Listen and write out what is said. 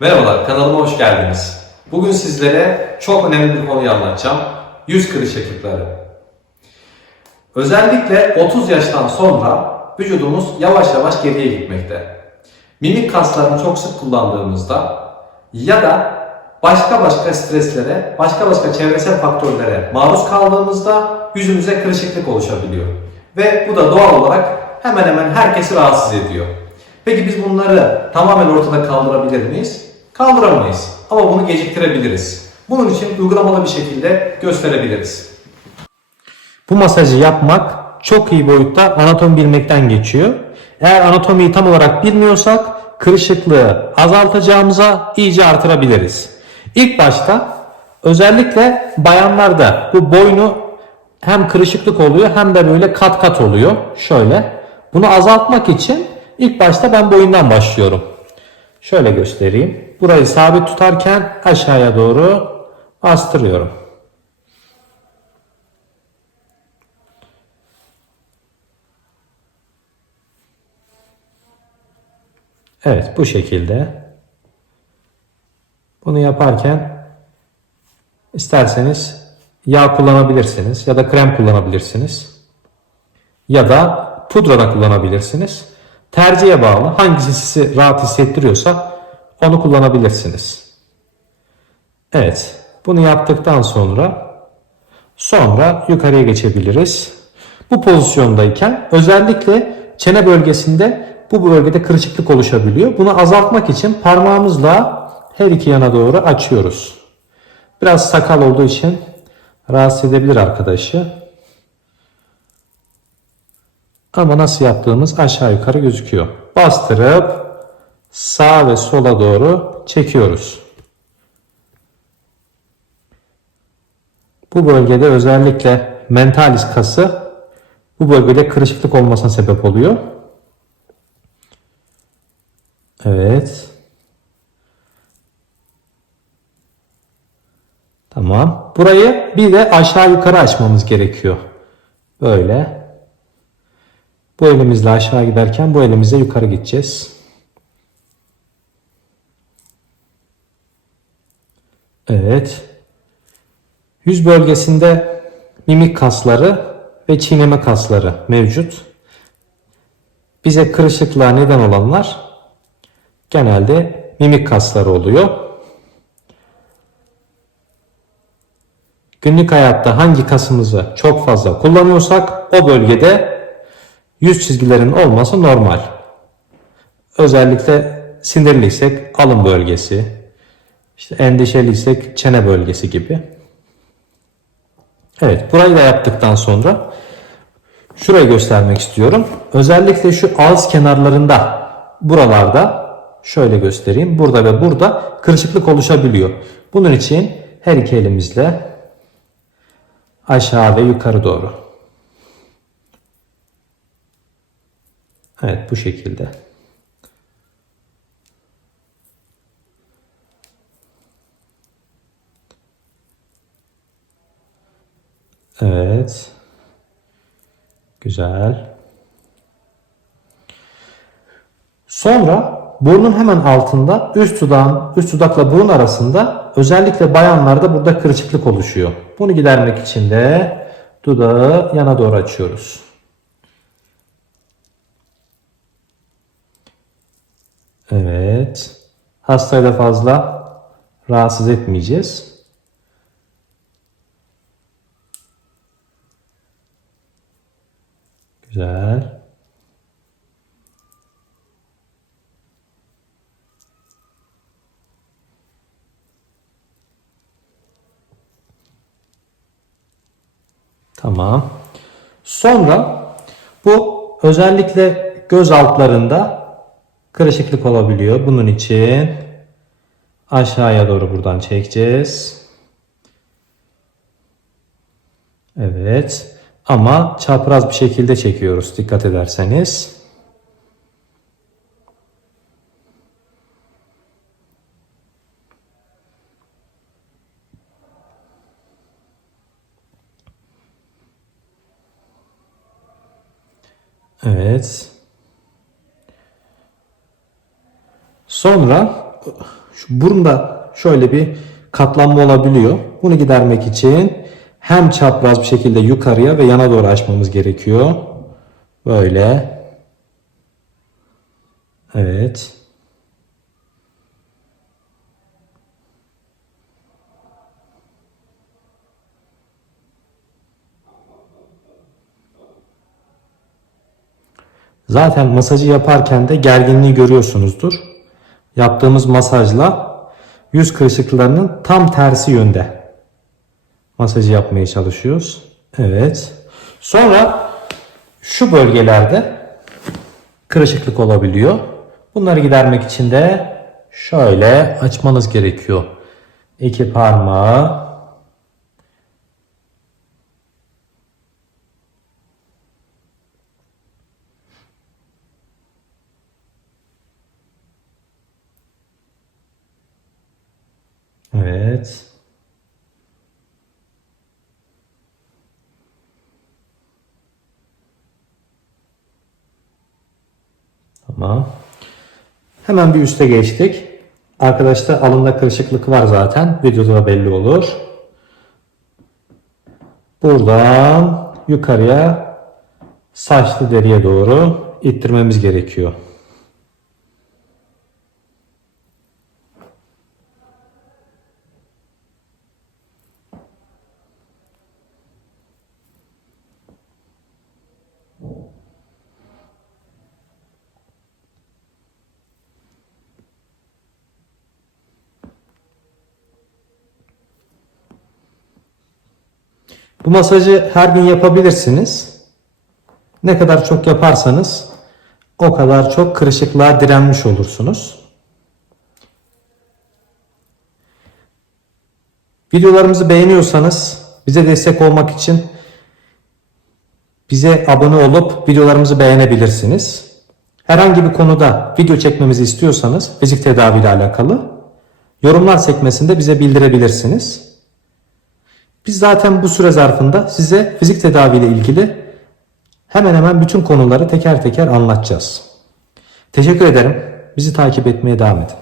Merhabalar, kanalıma hoş geldiniz. Bugün sizlere çok önemli bir konuyu anlatacağım. Yüz kırışıklıkları. Özellikle 30 yaştan sonra vücudumuz yavaş yavaş geriye gitmekte. Mimik kaslarını çok sık kullandığımızda ya da başka başka streslere, başka başka çevresel faktörlere maruz kaldığımızda yüzümüze kırışıklık oluşabiliyor. Ve bu da doğal olarak hemen hemen herkesi rahatsız ediyor. Peki biz bunları tamamen ortada kaldırabilir miyiz? Kaldıramayız ama bunu geciktirebiliriz. Bunun için uygulamalı bir şekilde gösterebiliriz. Bu masajı yapmak çok iyi boyutta anatomi bilmekten geçiyor. Eğer anatomiyi tam olarak bilmiyorsak kırışıklığı azaltacağımıza iyice artırabiliriz. İlk başta özellikle bayanlarda bu boynu hem kırışıklık oluyor hem de böyle kat kat oluyor. Şöyle. Bunu azaltmak için ilk başta ben boyundan başlıyorum. Şöyle göstereyim. Burayı sabit tutarken aşağıya doğru bastırıyorum. Evet bu şekilde. Bunu yaparken isterseniz yağ kullanabilirsiniz ya da krem kullanabilirsiniz. Ya da pudra da kullanabilirsiniz. Tercihe bağlı. Hangisi sizi rahat hissettiriyorsa onu kullanabilirsiniz. Evet. Bunu yaptıktan sonra sonra yukarıya geçebiliriz. Bu pozisyondayken özellikle çene bölgesinde bu bölgede kırışıklık oluşabiliyor. Bunu azaltmak için parmağımızla her iki yana doğru açıyoruz. Biraz sakal olduğu için rahatsız edebilir arkadaşı. Ama nasıl yaptığımız aşağı yukarı gözüküyor. Bastırıp sağa ve sola doğru çekiyoruz. Bu bölgede özellikle mentalis kası bu bölgede kırışıklık olmasına sebep oluyor. Evet. Tamam. Burayı bir de aşağı yukarı açmamız gerekiyor. Böyle. Bu elimizle aşağı giderken bu elimizle yukarı gideceğiz. Evet. Yüz bölgesinde mimik kasları ve çiğneme kasları mevcut. Bize kırışıklığa neden olanlar genelde mimik kasları oluyor. Günlük hayatta hangi kasımızı çok fazla kullanıyorsak o bölgede yüz çizgilerin olması normal. Özellikle sinirliysek alın bölgesi, işte endişeliysek çene bölgesi gibi. Evet, burayı da yaptıktan sonra şurayı göstermek istiyorum. Özellikle şu ağız kenarlarında, buralarda şöyle göstereyim. Burada ve burada kırışıklık oluşabiliyor. Bunun için her iki elimizle aşağı ve yukarı doğru. Evet bu şekilde. Evet. Güzel. Sonra burnun hemen altında üst dudağın üst dudakla burun arasında özellikle bayanlarda burada kırışıklık oluşuyor. Bunu gidermek için de dudağı yana doğru açıyoruz. Evet. Hastayı da fazla rahatsız etmeyeceğiz. Güzel. Tamam. Sonra bu özellikle göz altlarında kırışıklık olabiliyor. Bunun için aşağıya doğru buradan çekeceğiz. Evet. Ama çapraz bir şekilde çekiyoruz dikkat ederseniz. Evet. Sonra Şu burunda şöyle bir katlanma olabiliyor. Bunu gidermek için hem çapraz bir şekilde yukarıya ve yana doğru açmamız gerekiyor. Böyle. Evet. Zaten masajı yaparken de gerginliği görüyorsunuzdur. Yaptığımız masajla yüz kırışıklarının tam tersi yönde masajı yapmaya çalışıyoruz. Evet. Sonra şu bölgelerde kırışıklık olabiliyor. Bunları gidermek için de şöyle açmanız gerekiyor. İki parmağı Evet. Tamam. Hemen bir üste geçtik. Arkadaşta alında kırışıklık var zaten. Videoda da belli olur. Buradan yukarıya saçlı deriye doğru ittirmemiz gerekiyor. Bu masajı her gün yapabilirsiniz. Ne kadar çok yaparsanız o kadar çok kırışıklığa direnmiş olursunuz. Videolarımızı beğeniyorsanız bize destek olmak için bize abone olup videolarımızı beğenebilirsiniz. Herhangi bir konuda video çekmemizi istiyorsanız fizik tedavi ile alakalı yorumlar sekmesinde bize bildirebilirsiniz. Biz zaten bu süre zarfında size fizik tedavi ile ilgili hemen hemen bütün konuları teker teker anlatacağız. Teşekkür ederim. Bizi takip etmeye devam edin.